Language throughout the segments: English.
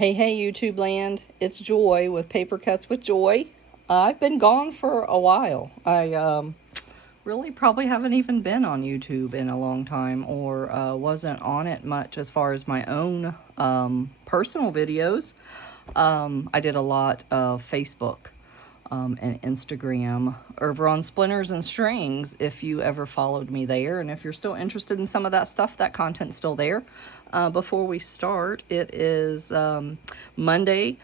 Hey, YouTube land, it's Joy with Paper Cuts with Joy. I've been gone for a while. I really probably haven't even been on YouTube in a long time, or wasn't on it much as far as my own personal videos. I did a lot of Facebook and Instagram over on Splinters and Strings if you ever followed me there. And if you're still interested in some of that stuff, that content's still there. Before we start, it is Monday,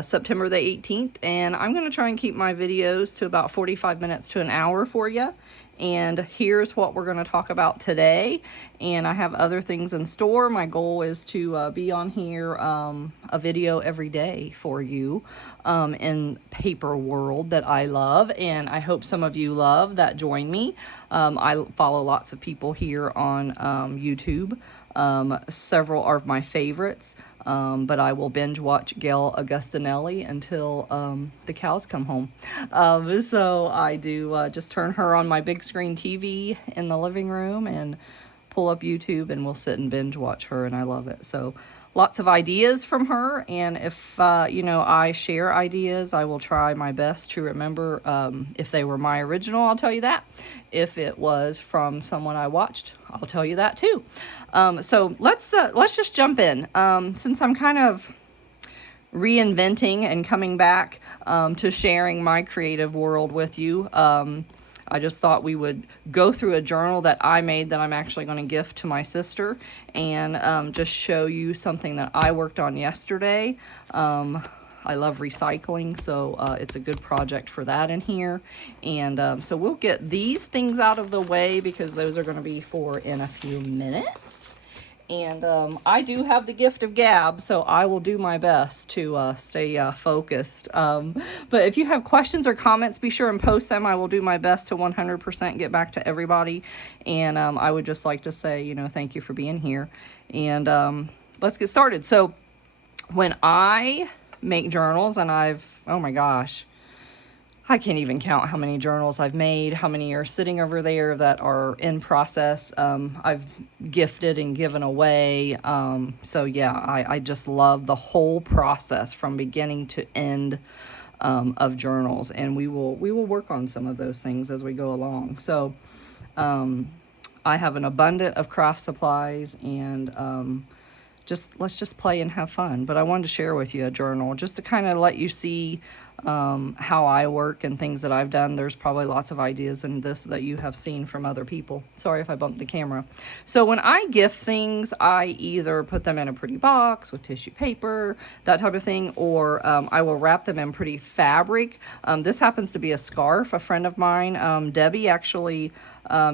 September the 18th, and I'm going to try and keep my videos to about 45 minutes to an hour for you. And here's what we're going to talk about today. And I have other things in store. My goal is to be on here a video every day for you in paper world that I love. And I hope some of you love that join me. I follow lots of people here on YouTube. Several are my favorites, but I will binge watch Gail Augustinelli until the cows come home. So I do just turn her on my big screen TV in the living room and pull up YouTube, and we'll sit and binge watch her, and I love it. So lots of ideas from her, and if I share ideas, I will try my best to remember if they were my original, I'll tell you that. If it was from someone I watched, I'll tell you that too. So let's just jump in. Since I'm kind of reinventing and coming back to sharing my creative world with you, I just thought we would go through a journal that I made that I'm actually going to gift to my sister, and just show you something that I worked on yesterday. I love recycling, so it's a good project for that in here. And so we'll get these things out of the way because those are going to be for in a few minutes. And I do have the gift of gab, so I will do my best to stay focused. But if you have questions or comments, be sure and post them. I will do my best to 100% get back to everybody. And I would just like to say, thank you for being here. And let's get started. So when I make journals, and oh my gosh, I can't even count how many journals I've made, how many are sitting over there that are in process. I've gifted and given away. So yeah, I just love the whole process from beginning to end of journals. And we will work on some of those things as we go along. So I have an abundance of craft supplies, and let's just play and have fun. But I wanted to share with you a journal just to kind of let you see how I work and things that I've done. There's probably lots of ideas in this that you have seen from other people. Sorry if I bumped the camera. So when I gift things, I either put them in a pretty box with tissue paper, that type of thing, or I will wrap them in pretty fabric. This happens to be a scarf. A friend of mine, Debbie, actually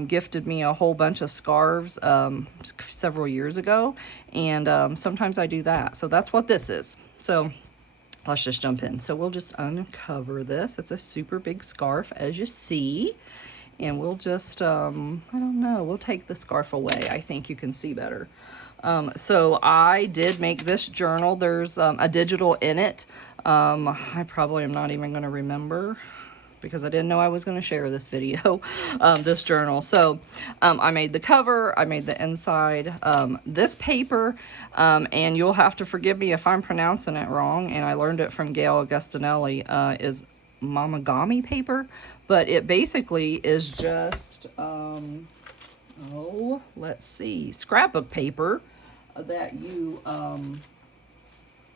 gifted me a whole bunch of scarves several years ago, and sometimes I do that. So that's what this is. So let's just jump in. So we'll just uncover this. It's a super big scarf, as you see, and we'll just I don't know, we'll take the scarf away. I think you can see better. So I did make this journal. There's a digital in it. I probably am not even going to remember, because I didn't know I was going to share this video, this journal. So I made the cover, I made the inside, this paper, and you'll have to forgive me if I'm pronouncing it wrong, and I learned it from Gail Augustinelli, is mamagami paper, but it basically is just, let's see, scrapbook paper that you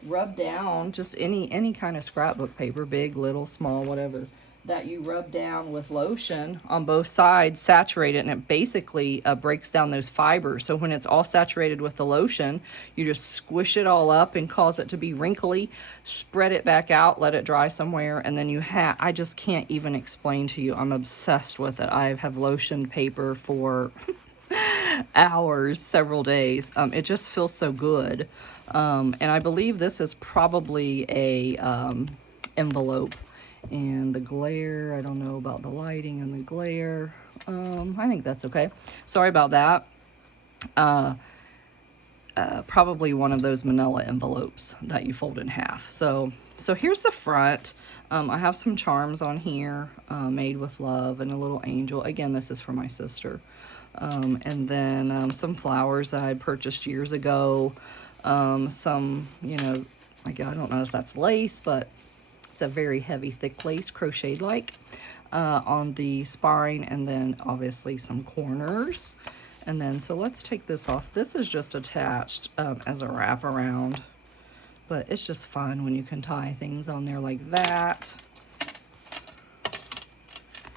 rub down, just any kind of scrapbook paper, big, little, small, whatever, that you rub down with lotion on both sides, saturate it, and it basically breaks down those fibers. So when it's all saturated with the lotion, you just squish it all up and cause it to be wrinkly, spread it back out, let it dry somewhere, and then I just can't even explain to you. I'm obsessed with it. I have lotioned paper for hours, several days. It just feels so good. And I believe this is probably a envelope. And the glare, I don't know about the lighting and the glare. I think that's okay. Sorry about that. Probably one of those manila envelopes that you fold in half. So here's the front. I have some charms on here, made with love, and a little angel. Again, this is for my sister. And then some flowers that I purchased years ago. Some, I don't know if that's lace, but it's a very heavy, thick lace, crocheted-like, on the spine, and then obviously some corners. And then, so let's take this off. This is just attached as a wraparound, but it's just fun when you can tie things on there like that.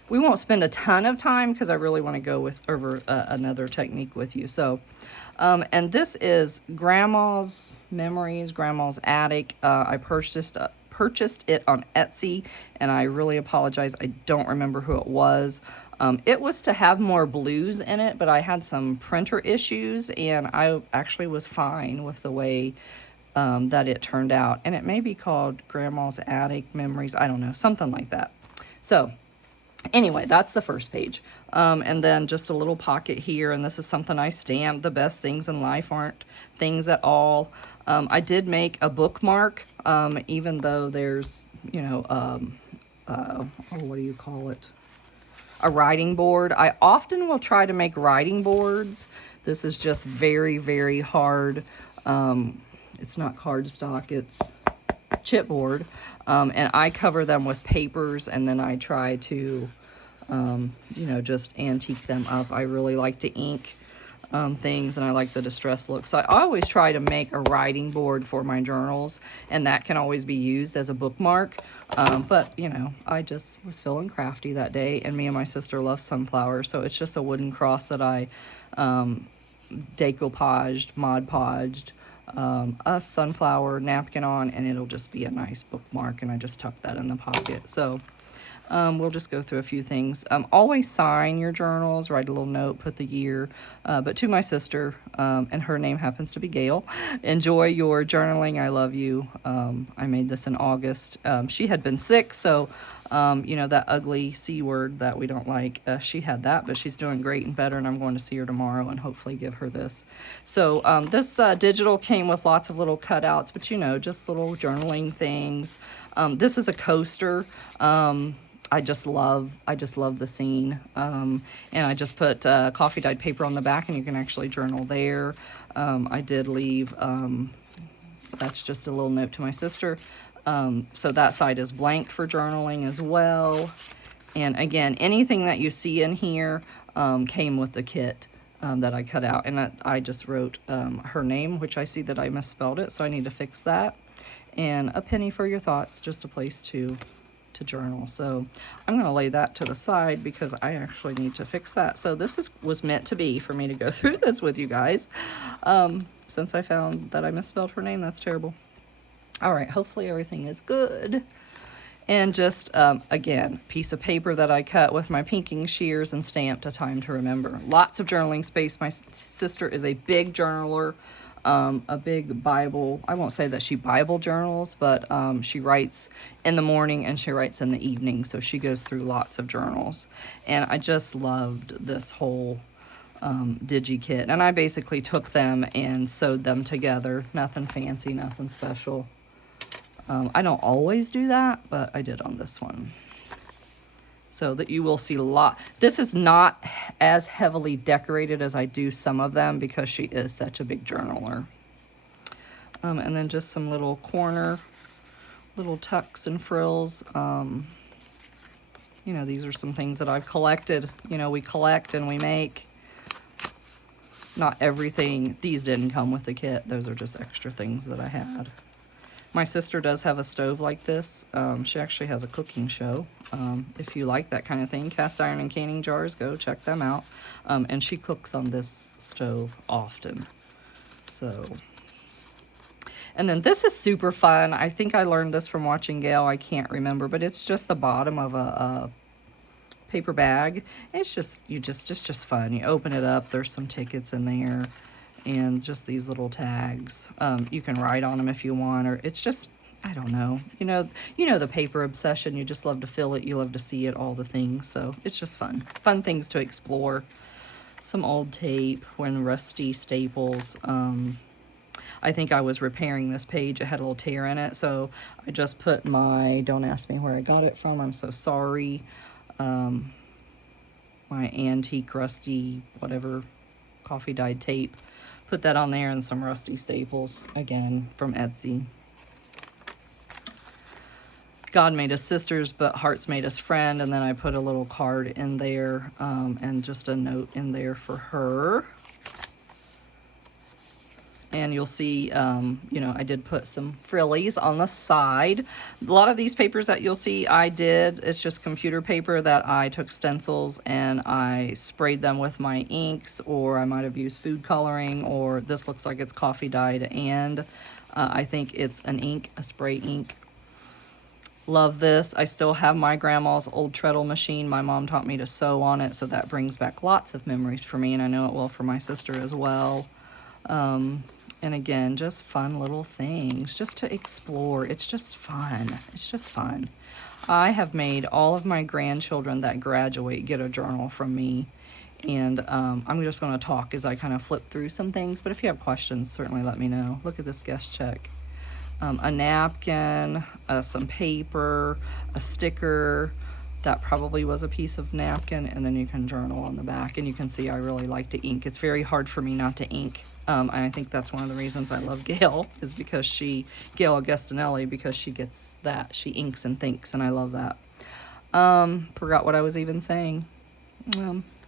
We won't spend a ton of time because I really want to go over another technique with you. So, and this is Grandma's Memories, Grandma's Attic. I purchased it on Etsy, and I really apologize. I don't remember who it was. It was to have more blues in it, but I had some printer issues, and I actually was fine with the way that it turned out. And it may be called Grandma's Attic Memories. I don't know, something like that. So anyway, that's the first page. And then just a little pocket here, and this is something I stamped. The best things in life aren't things at all. I did make a bookmark, even though there's, you know, what do you call it? A writing board. I often will try to make writing boards. This is just very, very hard. It's not cardstock, it's chipboard. And I cover them with papers, and then I try to, you know, just antique them up. I really like to ink things, and I like the distress look. So I always try to make a writing board for my journals, and that can always be used as a bookmark. But, you know, I just was feeling crafty that day, and me and my sister love sunflowers, so it's just a wooden cross that I decoupaged, Mod Podged, a sunflower napkin on, and it'll just be a nice bookmark, and I just tucked that in the pocket. So we'll just go through a few things. Always sign your journals, write a little note, put the year. But to my sister, and her name happens to be Gail, enjoy your journaling. I love you. I made this in August. She had been sick, so, you know, that ugly C word that we don't like, she had that, but she's doing great and better, and I'm going to see her tomorrow and hopefully give her this. So this digital came with lots of little cutouts, but, you know, just little journaling things. This is a coaster. I just love the scene. And I just put coffee dyed paper on the back, and you can actually journal there. I did leave, that's just a little note to my sister. So that side is blank for journaling as well. And again, anything that you see in here came with the kit that I cut out. And I just wrote her name, which I see that I misspelled it, so I need to fix that. And a penny for your thoughts, just a place to journal. So I'm going to lay that to the side because I actually need to fix that. So this was meant to be for me to go through this with you guys. Since I found that I misspelled her name, that's terrible. All right, hopefully everything is good. And just, again, piece of paper that I cut with my pinking shears and stamped A Time to Remember. Lots of journaling space. My sister is a big journaler. A big Bible. I won't say that she Bible journals, but she writes in the morning and she writes in the evening, so she goes through lots of journals. And I just loved this whole digi kit, and I basically took them and sewed them together. Nothing fancy, nothing special. I don't always do that, but I did on this one. So that you will see a lot. This is not as heavily decorated as I do some of them because she is such a big journaler. And then just some little corner, little tucks and frills. You know, these are some things that I've collected. You know, we collect and we make. Not everything. These didn't come with the kit. Those are just extra things that I had. My sister does have a stove like this. She actually has a cooking show. If you like that kind of thing, cast iron and canning jars, go check them out. And she cooks on this stove often. So, and then this is super fun. I think I learned this from watching Gail. I can't remember, but it's just the bottom of a paper bag. It's just just fun. You open it up. There's some tickets in there. And just these little tags. You can write on them if you want, or it's just, I don't know. You know the paper obsession. You just love to fill it. You love to see it, all the things. So it's just fun. Fun things to explore. Some old tape, when rusty staples. I think I was repairing this page. It had a little tear in it. So I just put my, don't ask me where I got it from. I'm so sorry. My antique rusty, whatever, coffee dyed tape. Put that on there, and some rusty staples, again, from Etsy. God made us sisters, but hearts made us friend. And then I put a little card in there and just a note in there for her. And you'll see, you know, I did put some frillies on the side. A lot of these papers that you'll see it's just computer paper that I took stencils and I sprayed them with my inks, or I might have used food coloring, or this looks like it's coffee dyed, and I think it's an ink, a spray ink. Love this. I still have my grandma's old treadle machine. My mom taught me to sew on it, so that brings back lots of memories for me, and I know it will for my sister as well. And again, just fun little things just to explore. It's just fun. It's just fun. I have made all of my grandchildren that graduate get a journal from me. And I'm just going to talk as I kind of flip through some things. But if you have questions, certainly let me know. Look at this guest check. A napkin, some paper, a sticker. That probably was a piece of napkin. And then you can journal on the back. And you can see I really like to ink. It's very hard for me not to ink. And I think that's one of the reasons I love Gail, is because Gail Augustinelli, because she gets that. She inks and thinks, and I love that. Forgot what I was even saying.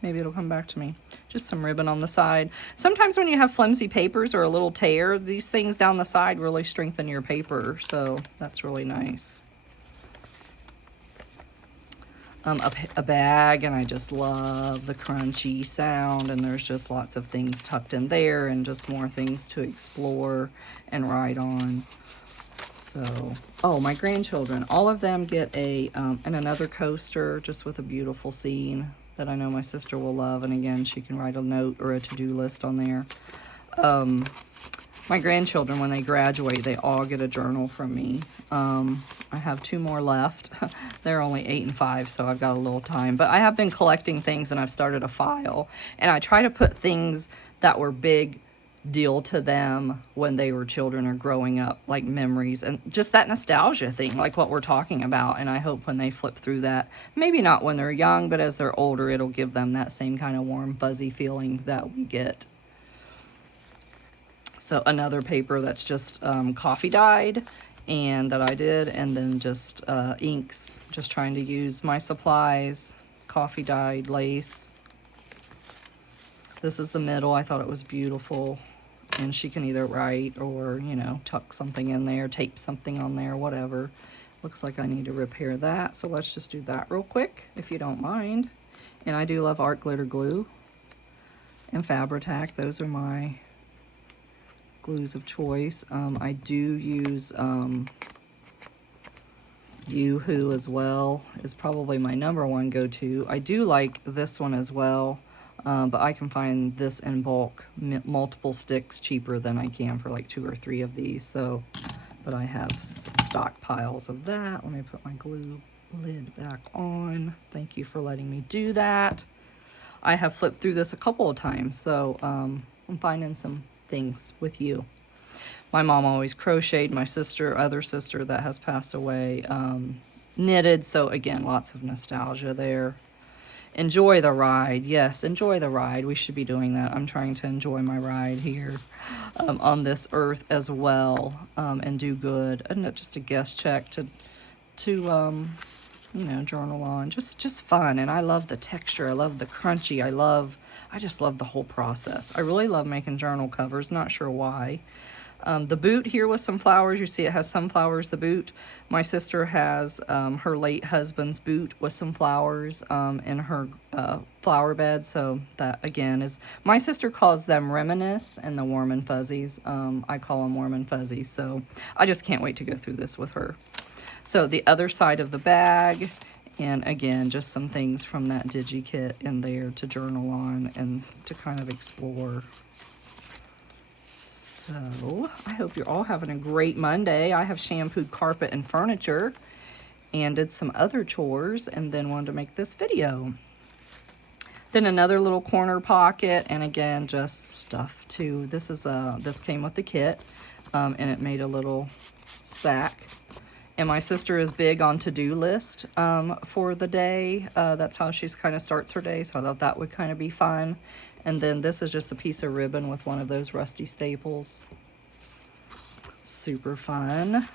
Maybe it'll come back to me. Just some ribbon on the side. Sometimes when you have flimsy papers or a little tear, these things down the side really strengthen your paper, so that's really nice. A bag, and I just love the crunchy sound, and there's just lots of things tucked in there and just more things to explore and write on. So, oh, my grandchildren, all of them get and another coaster just with a beautiful scene that I know my sister will love, and again, she can write a note or a to-do list on there. My grandchildren, when they graduate, they all get a journal from me. I have 2 more left. They're only 8 and 5, so I've got a little time. But I have been collecting things, and I've started a file. And I try to put things that were big deal to them when they were children or growing up, like memories and just that nostalgia thing, like what we're talking about. And I hope when they flip through that, maybe not when they're young, but as they're older, it'll give them that same kind of warm, fuzzy feeling that we get. So another paper that's just coffee dyed, and that I did, and then just inks, just trying to use my supplies, coffee dyed lace. This is the middle. I thought it was beautiful, and she can either write or, you know, tuck something in there, tape something on there, whatever. Looks like I need to repair that, so let's just do that real quick, if you don't mind. And I do love art glitter glue and Fabri-Tac. Those are my glues of choice. I do use Yoo-Hoo as well, is probably my #1 go-to. I do like this one as well, but I can find this in bulk, multiple sticks, cheaper than I can for like 2 or 3 of these. So, but I have stockpiles of that. Let me put my glue lid back on. Thank you for letting me do that. I have flipped through this a couple of times, so I'm finding some things with you. My mom always crocheted. My other sister that has passed away, knitted. So again, lots of nostalgia there. Enjoy the ride. Yes, enjoy the ride. We should be doing that. I'm trying to enjoy my ride here on this earth as well, and do good. And just a guest check to you know, journal on. Just fun. And I love the texture. I love the crunchy. I just love the whole process. I really love making journal covers. Not sure why. The boot here with some flowers. You see it has sunflowers, the boot. My sister has her late husband's boot with some flowers in her flower bed. So that, again, is... My sister calls them Reminisce and the Warm and Fuzzies. I call them Warm and Fuzzies. So I just can't wait to go through this with her. So the other side of the bag, and again, just some things from that DigiKit in there to journal on and to kind of explore. So I hope you're all having a great Monday. I have shampooed carpet and furniture and did some other chores, and then wanted to make this video. Then another little corner pocket, and again, just stuff too. This came with the kit, and it made a little sack. And my sister is big on to-do list for the day. That's how she's kind of starts her day, so I thought that would kind of be fun. And then this is just a piece of ribbon with one of those rusty staples. Super fun.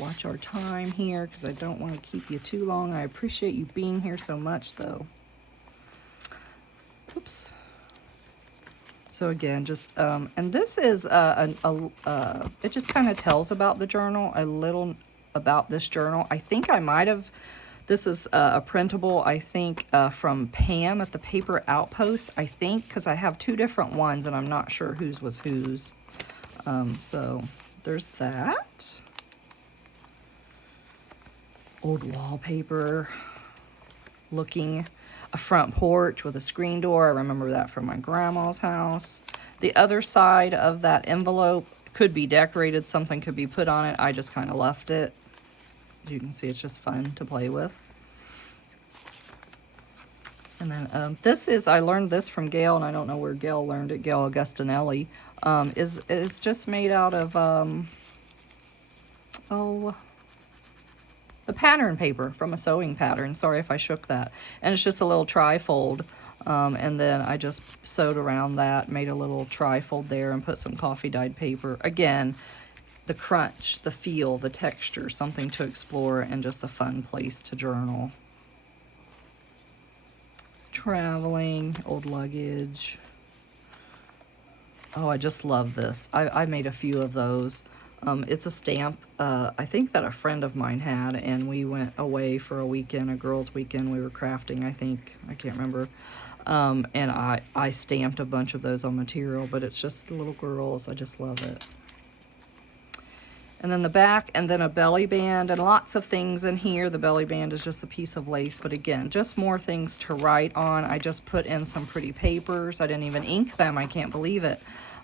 watch our time here because I don't want to keep you too long. I appreciate you being here so much, though. Oops. So again, just, and this is, it just kind of tells about the journal, a little about this journal. I think I might have, this is a printable, I think, from Pam at the Paper Outpost, I think, because I have two different ones and I'm not sure whose was whose. So there's that. Old wallpaper, looking. A front porch with a screen door. I remember that from my grandma's house. The other side of that envelope could be decorated. Something could be put on it. I just kind of left it. As you can see, it's just fun to play with. And then this is, I learned this from Gail, and I don't know where Gail learned it. Gail Augustinelli is just made out of, the pattern paper from a sewing pattern. Sorry if I shook that. And it's just a little tri-fold. And then I just sewed around that, made a little tri-fold there and put some coffee dyed paper. Again, the crunch, the feel, the texture, something to explore and just a fun place to journal. Traveling, old luggage. Oh, I just love this. I made a few of those. It's a stamp, I think that a friend of mine had, and we went away for a weekend, a girls' weekend. We were crafting, I think. I can't remember. And I stamped a bunch of those on material, but it's just little girls. I just love it. And then the back, and then a belly band, and lots of things in here. The belly band is just a piece of lace, but again, just more things to write on. I just put in some pretty papers. I didn't even ink them. I can't believe it.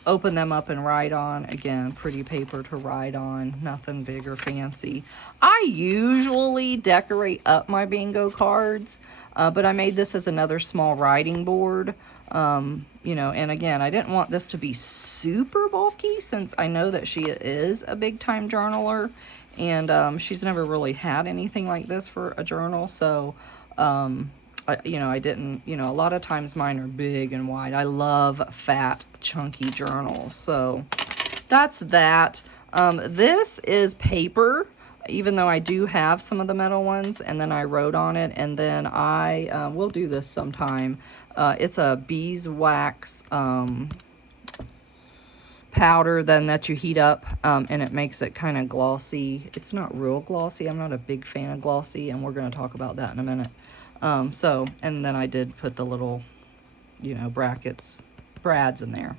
Open them up and write on. Again, pretty paper to write on. Nothing big or fancy. I usually decorate up my bingo cards, but I made this as another small writing board. You know, and again, I didn't want this to be super bulky since I know that she is a big time journaler, and she's never really had anything like this for a journal. So, I didn't, a lot of times mine are big and wide. I love fat, chunky journals. So that's that. This is paper, even though I do have some of the metal ones, and then I wrote on it, and then I will do this sometime. It's a beeswax powder then that you heat up, and it makes it kind of glossy. It's not real glossy. I'm not a big fan of glossy, and we're going to talk about that in a minute. And then I did put the little, brackets, brads in there.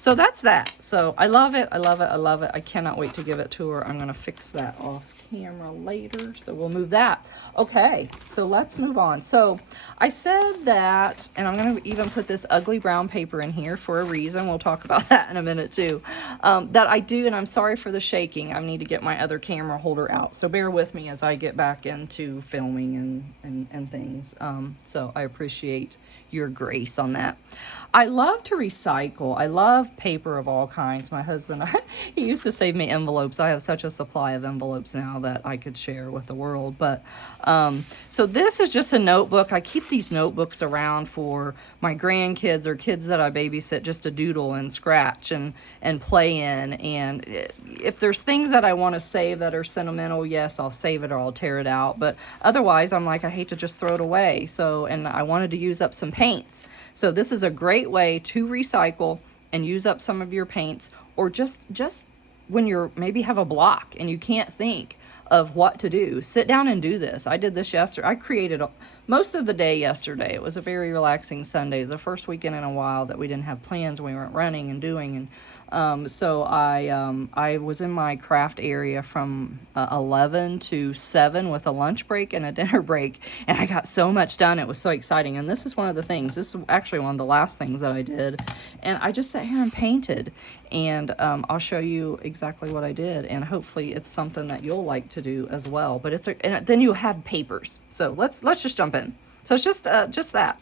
So that's that. So I love it. I love it. I love it. I cannot wait to give it to her. I'm going to fix that off camera later. So we'll move that. Okay. So let's move on. So I said that, and I'm going to even put this ugly brown paper in here for a reason. We'll talk about that in a minute too. That I do, and I'm sorry for the shaking. I need to get my other camera holder out. So bear with me as I get back into filming and things. So I appreciate your grace on that. I love to recycle. I love paper of all kinds. My husband, he used to save me envelopes. I have such a supply of envelopes now that I could share with the world. But so this is just a notebook. I keep these notebooks around for my grandkids or kids that I babysit just to doodle and scratch and play in. And if there's things that I want to save that are sentimental, yes, I'll save it or I'll tear it out. But otherwise, I'm like, I hate to just throw it away. So, and I wanted to use up some paints. So this is a great way to recycle and use up some of your paints, or just when you're maybe have a block and you can't think of what to do, sit down and do this. I did this yesterday. I created most of the day yesterday. It was a very relaxing Sunday. It was the first weekend in a while that we didn't have plans. We weren't running and doing. And so I was in my craft area from 11 to 7 with a lunch break and a dinner break. And I got so much done. It was so exciting. And this is one of the things. This is actually one of the last things that I did. And I just sat here and painted. And I'll show you exactly what I did. And hopefully it's something that you'll like to do as well. But and then you have papers. So let's just jump in. So it's just that.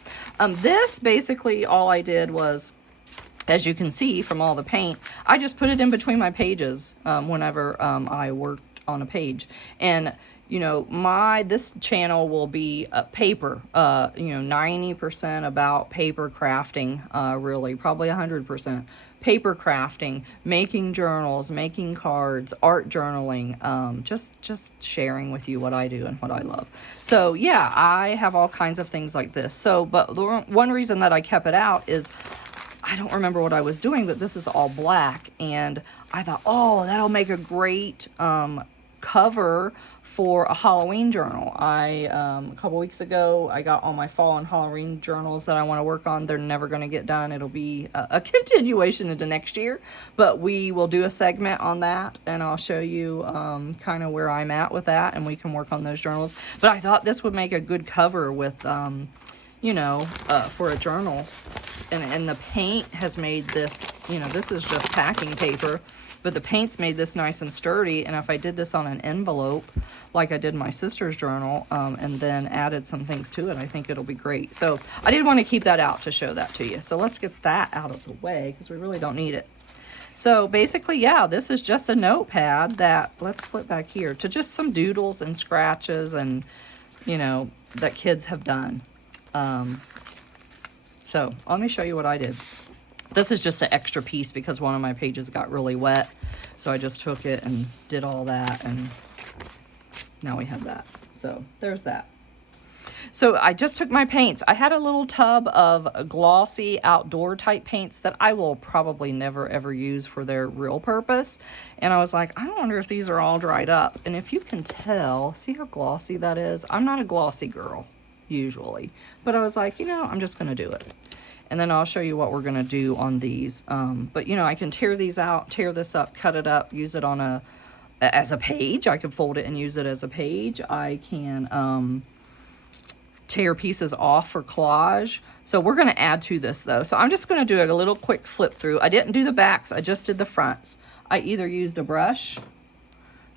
This basically all I did was, as you can see from all the paint, I just put it in between my pages whenever I worked on a page. And you know, this channel will be paper, you know, 90% about paper crafting, really, probably 100% paper crafting, making journals, making cards, art journaling, just sharing with you what I do and what I love. So yeah, I have all kinds of things like this. So, but the one reason that I kept it out is I don't remember what I was doing, but this is all black, and I thought, oh, that'll make a great cover for a Halloween journal. A couple weeks ago, I got all my fall and Halloween journals that I want to work on. They're never going to get done. It'll be a continuation into next year, but we will do a segment on that, and I'll show you kind of where I'm at with that, and we can work on those journals. But I thought this would make a good cover with you know, for a journal. And the paint has made this, you know, this is just packing paper, but the paint's made this nice and sturdy. And if I did this on an envelope, like I did my sister's journal, and then added some things to it, I think it'll be great. So I did want to keep that out to show that to you. So let's get that out of the way, because we really don't need it. So basically, yeah, this is just a notepad that, let's flip back here, to just some doodles and scratches and, you know, that kids have done. So let me show you what I did. This is just an extra piece because one of my pages got really wet. So I just took it and did all that, and now we have that. So there's that. So I just took my paints. I had a little tub of glossy outdoor type paints that I will probably never ever use for their real purpose. And I was like, I wonder if these are all dried up. And if you can tell, see how glossy that is? I'm not a glossy girl usually, but I was like, you know, I'm just gonna do it. And then I'll show you what we're gonna do on these. But you know, I can tear these out, tear this up, cut it up, use it on as a page. I can fold it and use it as a page. I can tear pieces off for collage. So we're gonna add to this though. So I'm just gonna do a little quick flip through. I didn't do the backs, I just did the fronts. I either used a brush,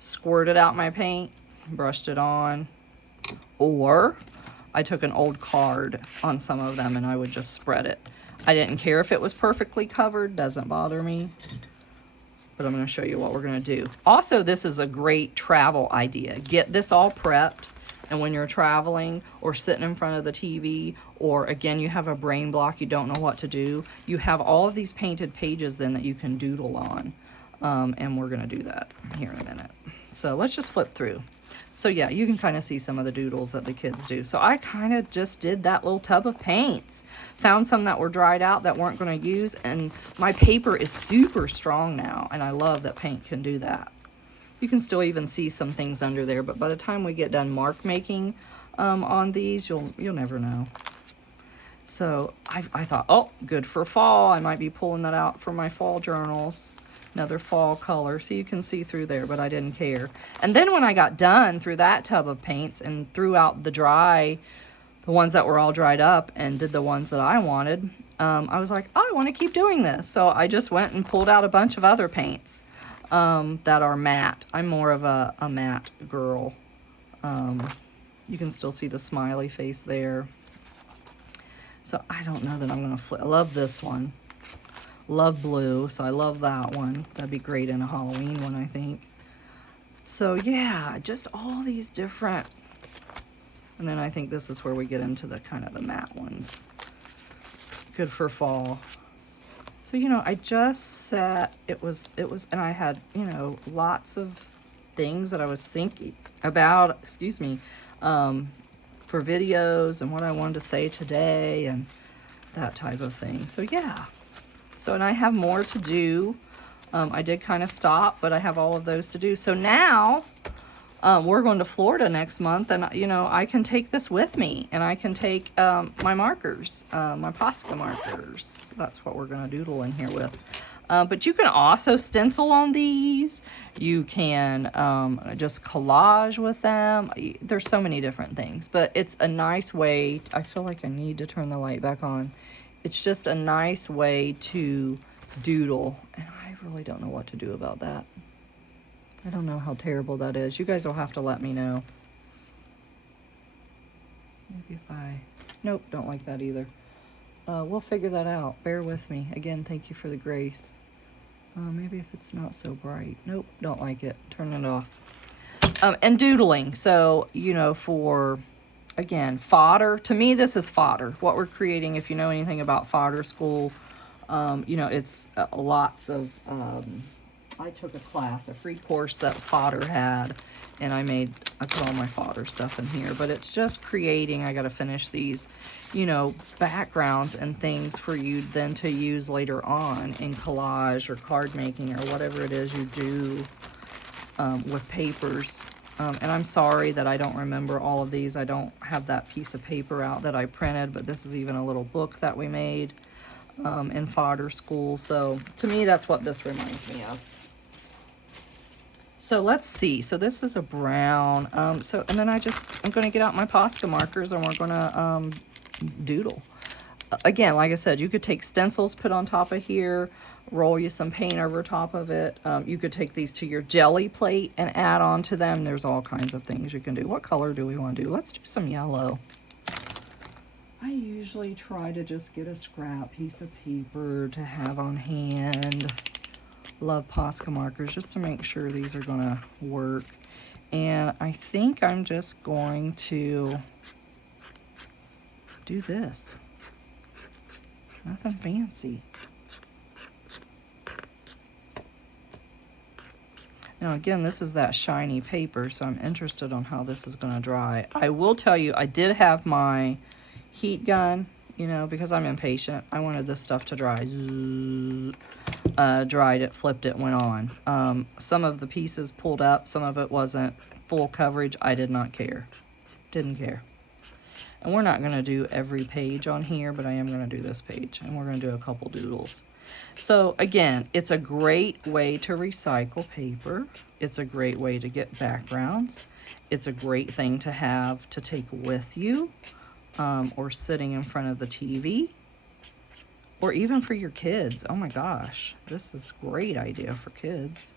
squirted out my paint, brushed it on, or I took an old card on some of them and I would just spread it. I didn't care if it was perfectly covered, doesn't bother me. But I'm going to show you what we're going to do. Also, this is a great travel idea. Get this all prepped, and when you're traveling or sitting in front of the TV, or again, you have a brain block, you don't know what to do, you have all of these painted pages then that you can doodle on. And we're going to do that here in a minute. So let's just flip through. So yeah, you can kind of see some of the doodles that the kids do. So I kind of just did that little tub of paints. Found some that were dried out that weren't going to use, and my paper is super strong now, and I love that paint can do that. You can still even see some things under there, but by the time we get done mark making on these, you'll never know. So I thought, oh, good for fall. I might be pulling that out for my fall journals. Another fall color, so you can see through there, but I didn't care. And then when I got done through that tub of paints and threw out the ones that were all dried up, and did the ones that I wanted, I was like, oh, I want to keep doing this. So I just went and pulled out a bunch of other paints that are matte. I'm more of a matte girl. You can still see the smiley face there. So I don't know that I'm going to flip. I love this one. Love blue, so I love that one. That'd be great in a Halloween one, I think. So yeah, just all these different, and then I think this is where we get into the kind of the matte ones. Good for fall. So, you know, I just set, it was, and I had, you know, lots of things that I was thinking about, excuse me, for videos and what I wanted to say today and that type of thing. So yeah. So, and I have more to do. I did kind of stop, but I have all of those to do. So now we're going to Florida next month, and you know, I can take this with me, and I can take my markers, my Posca markers. That's what we're going to doodle in here with. But you can also stencil on these. You can just collage with them. There's so many different things, but it's a nice way. I feel like I need to turn the light back on. It's just a nice way to doodle, and I really don't know what to do about that. I don't know how terrible that is. You guys will have to let me know. Maybe if nope, don't like that either. We'll figure that out. Bear with me. Again, thank you for the grace. Maybe if it's not so bright. Nope, don't like it. Turn it off. And doodling. So, you know, for, again, fodder. To me, this is fodder. What we're creating, if you know anything about fodder school, you know, it's lots of, I took a class, a free course that fodder had, and I put all my fodder stuff in here, but it's just creating, I got to finish these, you know, backgrounds and things for you then to use later on in collage or card making or whatever it is you do with papers. And I'm sorry that I don't remember all of these. I don't have that piece of paper out that I printed, but this is even a little book that we made in fodder school. So to me, that's what this reminds me of. So let's see. So this is a brown. And then I'm going to get out my Posca markers and we're going to doodle. Again, like I said, you could take stencils, put on top of here, roll you some paint over top of it. You could take these to your jelly plate and add on to them. There's all kinds of things you can do. What color do we want to do? Let's do some yellow. I usually try to just get a scrap piece of paper to have on hand. Love Posca markers just to make sure these are going to work. And I think I'm just going to do this. Nothing fancy. Now again, this is that shiny paper, so I'm interested on how this is going to dry. I will tell you, I did have my heat gun, you know, because I'm impatient. I wanted this stuff to dry. Dried it, flipped it, went on. Some of the pieces pulled up, some of it wasn't full coverage. I did not care. Didn't care. And we're not going to do every page on here, but I am going to do this page. And we're going to do a couple doodles. So again, it's a great way to recycle paper. It's a great way to get backgrounds. It's a great thing to have to take with you, or sitting in front of the TV, or even for your kids. Oh my gosh, this is a great idea for kids.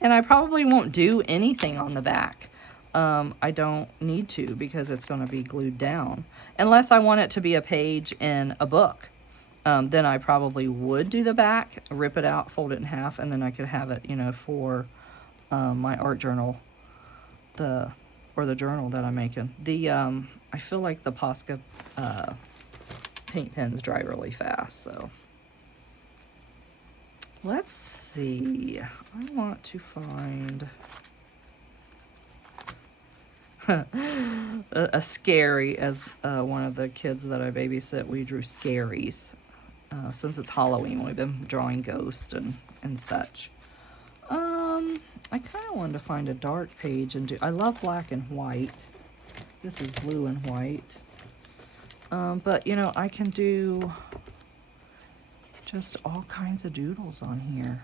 And I probably won't do anything on the back. I don't need to because it's going to be glued down. Unless I want it to be a page in a book. Then I probably would do the back, rip it out, fold it in half, and then I could have it, you know, for my art journal, or the journal that I'm making. I feel like the Posca paint pens dry really fast, so. Let's see. I want to find a scary, as one of the kids that I babysit, we drew scaries. Since it's Halloween, we've been drawing ghosts and such. I kind of wanted to find a dark page and do, I love black and white. This is blue and white. But, you know, I can do just all kinds of doodles on here.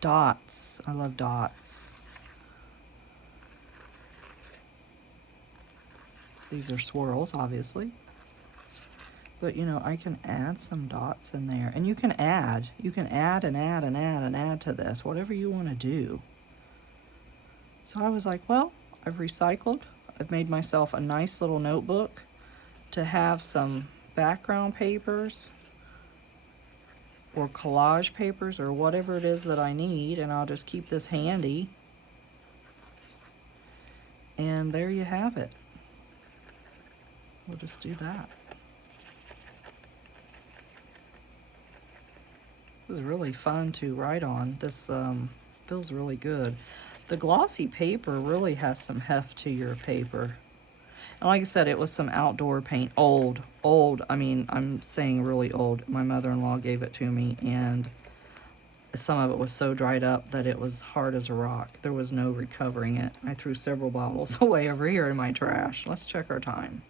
Dots. I love dots. These are swirls, obviously. But, you know, I can add some dots in there. And you can add and add and add and add to this, whatever you want to do. So I was like, well, I've recycled. I've made myself a nice little notebook to have some background papers or collage papers or whatever it is that I need. And I'll just keep this handy. And there you have it. We'll just do that. This is really fun to write on. This feels really good. The glossy paper really has some heft to your paper. And like I said, it was some outdoor paint. Old. I mean, I'm saying really old. My mother-in-law gave it to me, and some of it was so dried up that it was hard as a rock. There was no recovering it. I threw several bottles away over here in my trash. Let's check our time.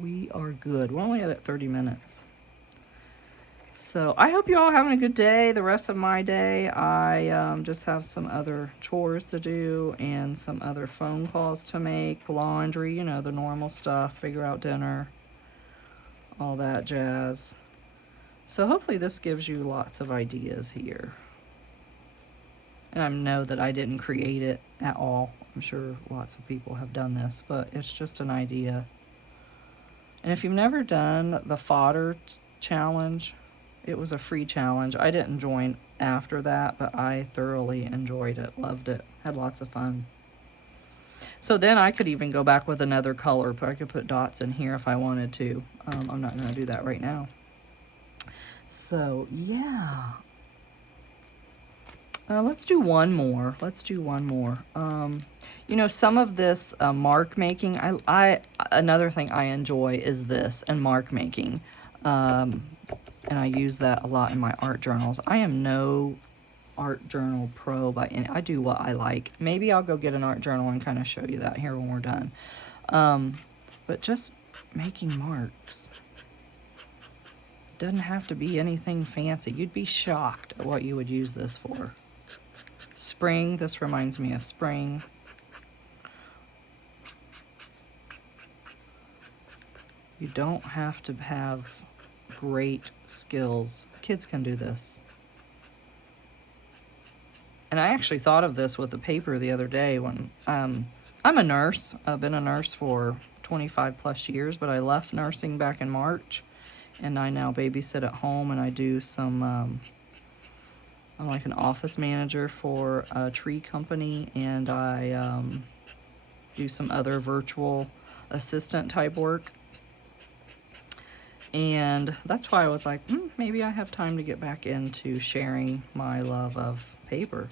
We are good. We're only at 30 minutes. So I hope you all having a good day. The rest of my day, I just have some other chores to do and some other phone calls to make, laundry, you know, the normal stuff, figure out dinner, all that jazz. So hopefully this gives you lots of ideas here. And I know that I didn't create it at all. I'm sure lots of people have done this, but it's just an idea And if you've never done the fodder challenge, it was a free challenge. I didn't join after that, but I thoroughly enjoyed it, loved it, had lots of fun. So then I could even go back with another color, but I could put dots in here if I wanted to. I'm not going to do that right now. So yeah, let's do one more. You know, some of this mark making, another thing I enjoy is this and mark making. And I use that a lot in my art journals. I am no art journal pro by any, I do what I like. Maybe I'll go get an art journal and kind of show you that here when we're done. But just making marks. Doesn't have to be anything fancy. You'd be shocked at what you would use this for. Spring, this reminds me of spring. You don't have to have great skills. Kids can do this. And I actually thought of this with the paper the other day when I'm a nurse. I've been a nurse for 25 plus years, but I left nursing back in March, and I now babysit at home, and I do some, I'm like an office manager for a tree company, and I do some other virtual assistant type work. And that's why I was like, maybe I have time to get back into sharing my love of paper.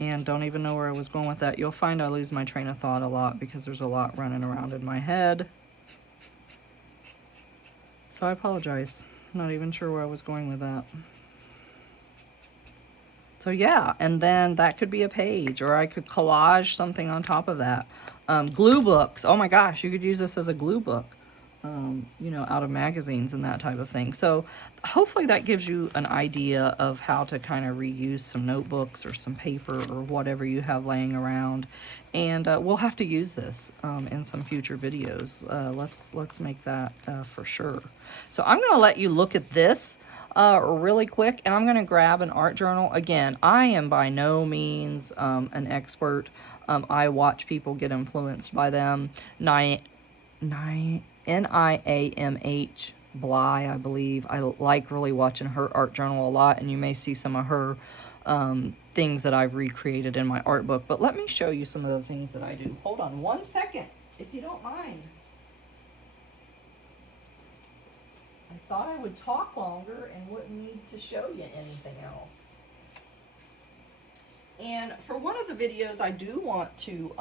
And don't even know where I was going with that. You'll find I lose my train of thought a lot because there's a lot running around in my head. So I apologize. I'm not even sure where I was going with that. So yeah, and then that could be a page, or I could collage something on top of that. Glue books. Oh my gosh, you could use this as a glue book. You know, out of magazines and that type of thing. So hopefully that gives you an idea of how to kind of reuse some notebooks or some paper or whatever you have laying around. And we'll have to use this in some future videos. Let's make that for sure. So I'm going to let you look at this really quick, and I'm going to grab an art journal. Again, I am by no means an expert. I watch people get influenced by them. Niamh Bly, I believe. I like really watching her art journal a lot, and you may see some of her things that I've recreated in my art book. But let me show you some of the things that I do. Hold on one second, if you don't mind. I thought I would talk longer and wouldn't need to show you anything else. And for one of the videos, I do want to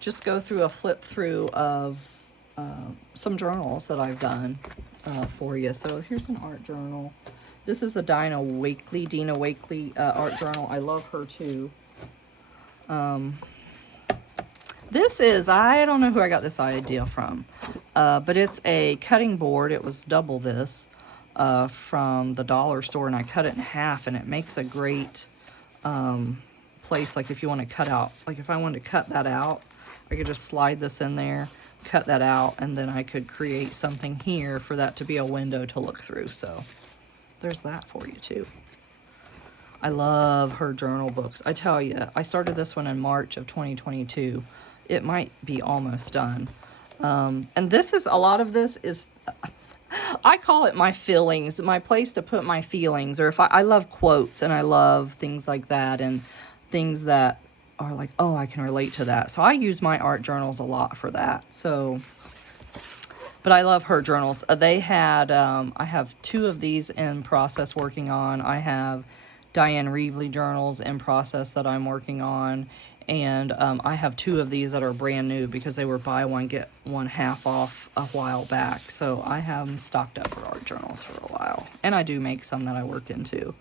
just go through a flip through of some journals that I've done for you. So here's an art journal. This is a Dina Wakely art journal. I love her too. This is, I don't know who I got this idea from, but it's a cutting board. It was double this from the dollar store, and I cut it in half, and it makes a great place, like if you want to cut out, like if I wanted to cut that out, I could just slide this in there, cut that out, and then I could create something here for that to be a window to look through. So there's that for you too. I love her journal books. I tell you, I started this one in March of 2022. It might be almost done. And this is, a lot of this is, I call it my feelings, my place to put my feelings, or if I love quotes and I love things like that, and things that are like, oh, I can relate to that. So I use my art journals a lot for that. So, but I love her journals. They had, I have 2 of these in process working on. I have Diane Reevely journals in process that I'm working on. And I have 2 of these that are brand new because they were buy one, get one half off a while back. So I have them stocked up for art journals for a while. And I do make some that I work into.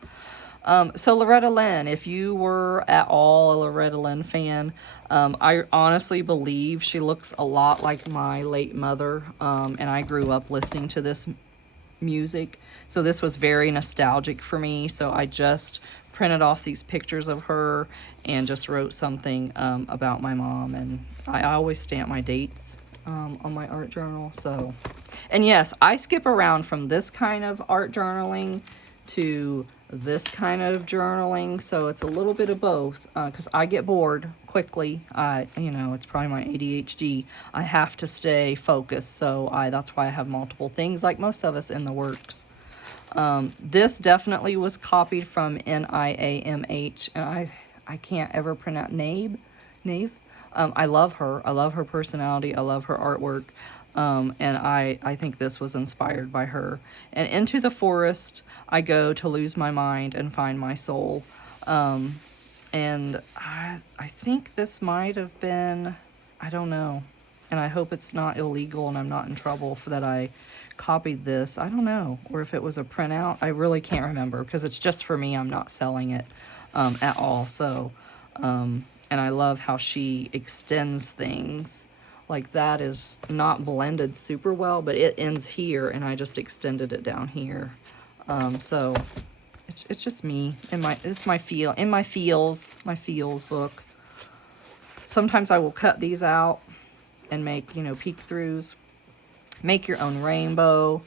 So Loretta Lynn, if you were at all a Loretta Lynn fan, I honestly believe she looks a lot like my late mother, and I grew up listening to this music, so this was very nostalgic for me. So I just printed off these pictures of her and just wrote something about my mom, and I always stamp my dates on my art journal. So, and yes, I skip around from this kind of art journaling to this kind of journaling. So it's a little bit of both, because I get bored quickly. It's probably my ADHD. I have to stay focused. So that's why I have multiple things, like most of us, in the works. This definitely was copied from NIAMH, and I can't ever pronounce Nave. I love her. I love her personality. I love her artwork. And I think this was inspired by her. And into the forest I go to lose my mind and find my soul. And I think this might have been, I don't know. And I hope it's not illegal and I'm not in trouble for that I copied this. I don't know. Or if it was a printout. I really can't remember because it's just for me. I'm not selling it at all. So, and I love how she extends things. Like that is not blended super well, but it ends here and I just extended it down here. So it's just me in my feels book. Sometimes I will cut these out and make, peek throughs. Make your own rainbow.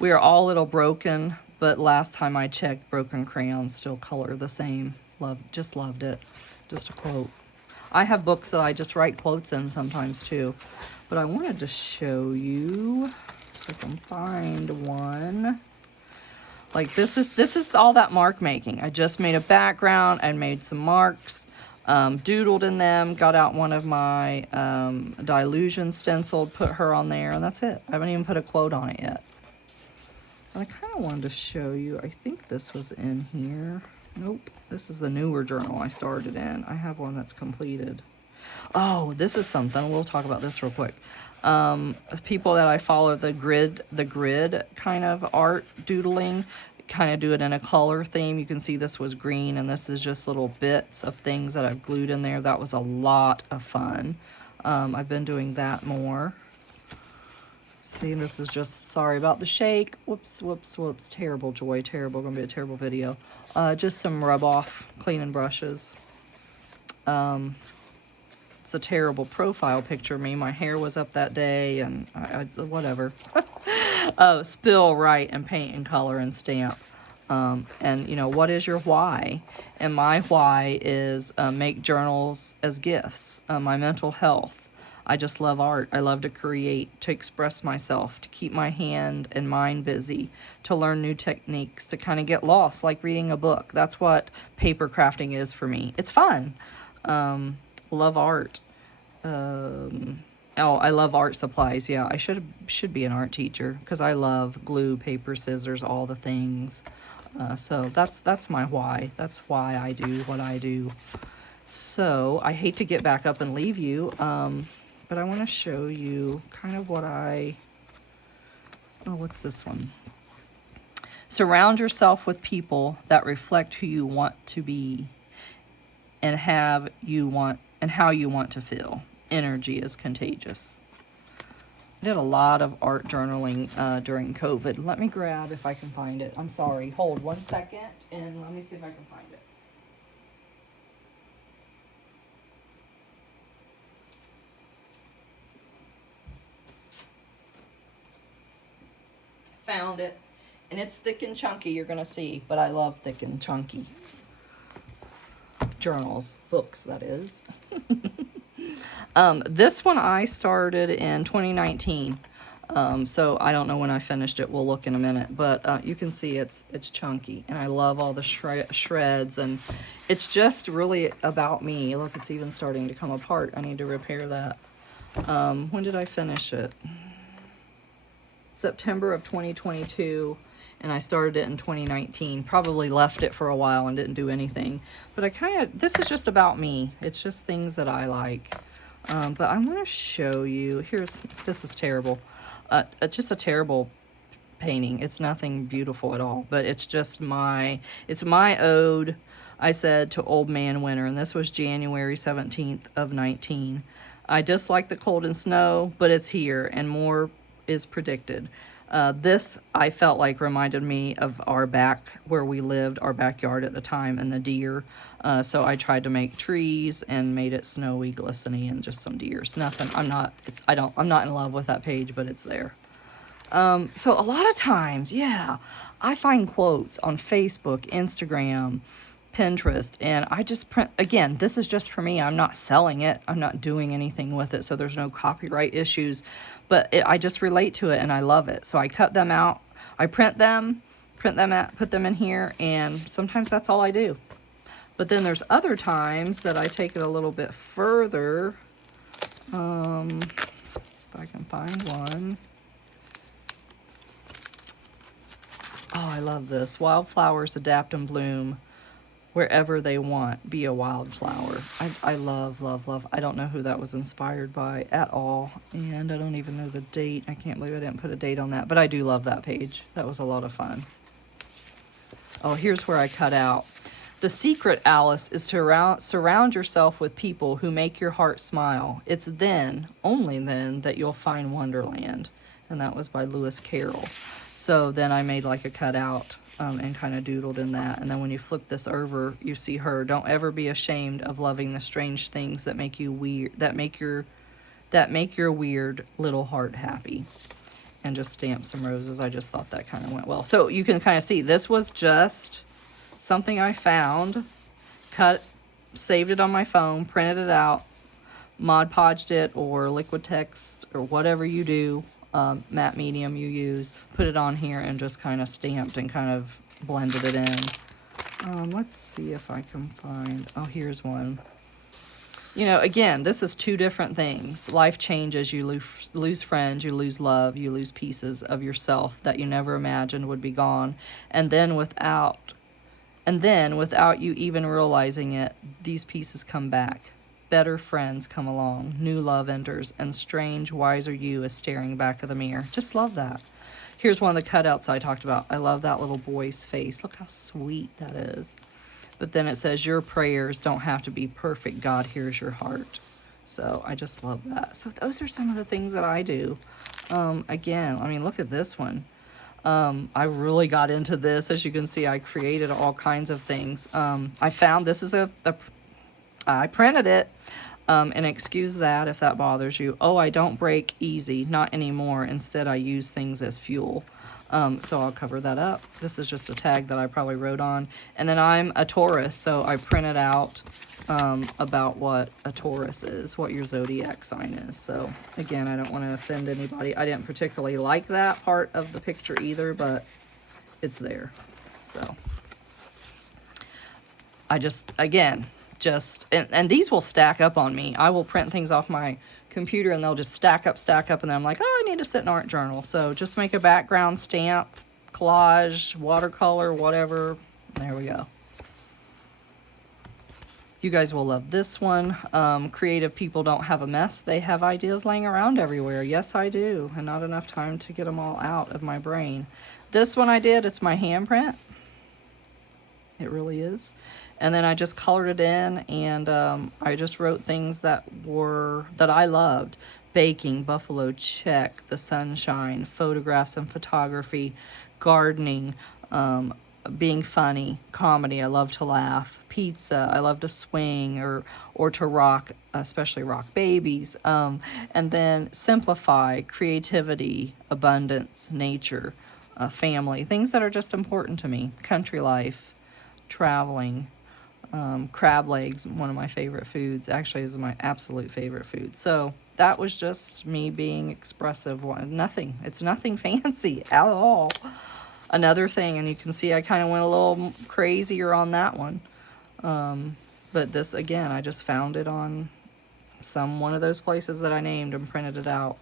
We are all a little broken, but last time I checked, broken crayons still color the same. Just loved it. Just a quote. I have books that I just write quotes in sometimes too, but I wanted to show you if I can find one. Like this is all that mark making. I just made a background and made some marks, doodled in them, got out one of my Dilution stenciled, put her on there, and that's it. I haven't even put a quote on it yet. And I kind of wanted to show you, I think this was in here. Nope, this is the newer journal I started in. I have one that's completed. Oh, this is something. We'll talk about this real quick. People that I follow, the grid kind of art doodling, kind of do it in a color theme. You can see this was green, and this is just little bits of things that I've glued in there. That was a lot of fun. I've been doing that more. See, this is just, sorry about the shake. Whoops. Terrible, Joy. Terrible. Gonna be a terrible video. Just some rub off cleaning brushes. It's a terrible profile picture of me. My hair was up that day and whatever. Spill, write, and paint and color and stamp. And what is your why? And my why is make journals as gifts. My mental health. I just love art. I love to create, to express myself, to keep my hand and mind busy, to learn new techniques, to kind of get lost, like reading a book. That's what paper crafting is for me. It's fun. Love art. I love art supplies. Yeah, I should be an art teacher because I love glue, paper, scissors, all the things. So that's my why. That's why I do what I do. So I hate to get back up and leave you. But I want to show you kind of what what's this one? Surround yourself with people that reflect who you want to be and how you want to feel. Energy is contagious. I did a lot of art journaling during COVID. Let me grab if I can find it. I'm sorry. Hold 1 second and let me see if I can find it. Found it, and it's thick and chunky, you're gonna see, but I love thick and chunky journals, books that is. This one I started in 2019, so I don't know when I finished it. We'll look in a minute, but you can see it's chunky, and I love all the shreds, and it's just really about me. Look, it's even starting to come apart. I need to repair that. When did I finish it? September of 2022, and I started it in 2019. Probably left it for a while and didn't do anything, but this is just about me. It's just things that I like. But I'm going to show you, this is terrible. It's just a terrible painting. It's nothing beautiful at all, but it's just it's my ode, I said, to Old Man Winter, and this was January 17th of 19. I dislike the cold and snow, but it's here, and more is predicted. This, I felt like, reminded me of our where we lived, our backyard at the time, and the deer. So I tried to make trees and made it snowy, glistening, and just some deers. Nothing. I'm not in love with that page, but it's there. So a lot of times, yeah, I find quotes on Facebook, Instagram, Pinterest, and I just print. Again, this is just for me. I'm not selling it. I'm not doing anything with it, so there's no copyright issues. But I just relate to it and I love it. So I cut them out. I print them out, put them in here, and sometimes that's all I do. But then there's other times that I take it a little bit further. If I can find one. Oh, I love this. Wildflowers adapt and bloom wherever they want. Be a wildflower. I love, love, love. I don't know who that was inspired by at all. And I don't even know the date. I can't believe I didn't put a date on that. But I do love that page. That was a lot of fun. Oh, here's where I cut out. The secret, Alice, is to surround yourself with people who make your heart smile. It's then, only then, that you'll find Wonderland. And that was by Lewis Carroll. So then I made like a cutout and kind of doodled in that. And then when you flip this over, you see her. Don't ever be ashamed of loving the strange things that make you weird, that make your weird little heart happy. And just stamp some roses. I just thought that kind of went well. So you can kind of see this was just something I found, cut, saved it on my phone, printed it out, Mod Podged it, or liquid text, or whatever you do, matte medium you use, put it on here and just kind of stamped and kind of blended it in. Let's see if I can find, oh, here's one. You know, again, this is two different things. Life changes, you lose friends, you lose love, you lose pieces of yourself that you never imagined would be gone. And then without you even realizing it, these pieces come back. Better friends come along, new love enters, and strange, wiser you is staring back of the mirror. Just love that. Here's one of the cutouts I talked about. I love that little boy's face. Look how sweet that is. But then it says, your prayers don't have to be perfect. God hears your heart. So I just love that. So those are some of the things that I do. Again, I mean, look at this one. I really got into this. As you can see, I created all kinds of things. I found this is I printed it. And excuse that if that bothers you. Oh, I don't break easy. Not anymore. Instead, I use things as fuel. So I'll cover that up. This is just a tag that I probably wrote on. And then I'm a Taurus, so I printed out about what a Taurus is, what your zodiac sign is. So again, I don't want to offend anybody. I didn't particularly like that part of the picture either, but it's there. So I just, again, and these will stack up on me. I will print things off my computer and they'll just stack up, and then I'm like, oh, I need to sit in art journal. So just make a background stamp, collage, watercolor, whatever. There we go. You guys will love this one. Creative people don't have a mess. They have ideas laying around everywhere. Yes, I do. And not enough time to get them all out of my brain. This one I did, it's my handprint. It really is. And then I just colored it in, and I just wrote things that I loved. Baking, buffalo check, the sunshine, photographs and photography, gardening, being funny, comedy, I love to laugh, pizza, I love to swing or to rock, especially rock babies. And then simplify, creativity, abundance, nature, family, things that are just important to me, country life, traveling. Crab legs, one of my favorite foods, actually is my absolute favorite food. So that was just me being expressive. It's nothing fancy at all. Another thing, and you can see I kind of went a little crazier on that one. But this, again, I just found it on one of those places that I named and printed it out.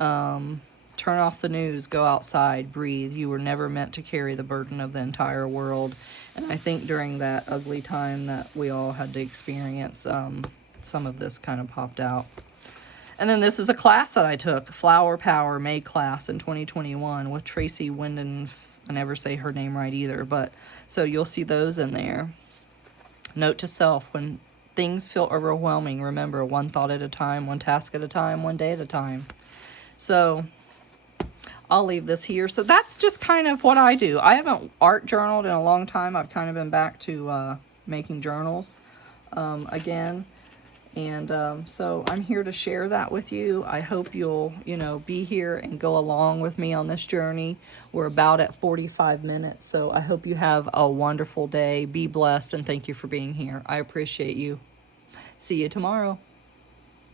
Turn off the news, go outside, breathe. You were never meant to carry the burden of the entire world. And I think during that ugly time that we all had to experience, some of this kind of popped out. And then this is a class that I took, Flower Power May class in 2021 with Tracy Winden. I never say her name right either, but so you'll see those in there. Note to self, when things feel overwhelming, remember, one thought at a time, one task at a time, one day at a time. So I'll leave this here. So that's just kind of what I do. I haven't art journaled in a long time. I've kind of been back to making journals again. And so I'm here to share that with you. I hope you'll, be here and go along with me on this journey. We're about at 45 minutes, so I hope you have a wonderful day. Be blessed, and thank you for being here. I appreciate you. See you tomorrow.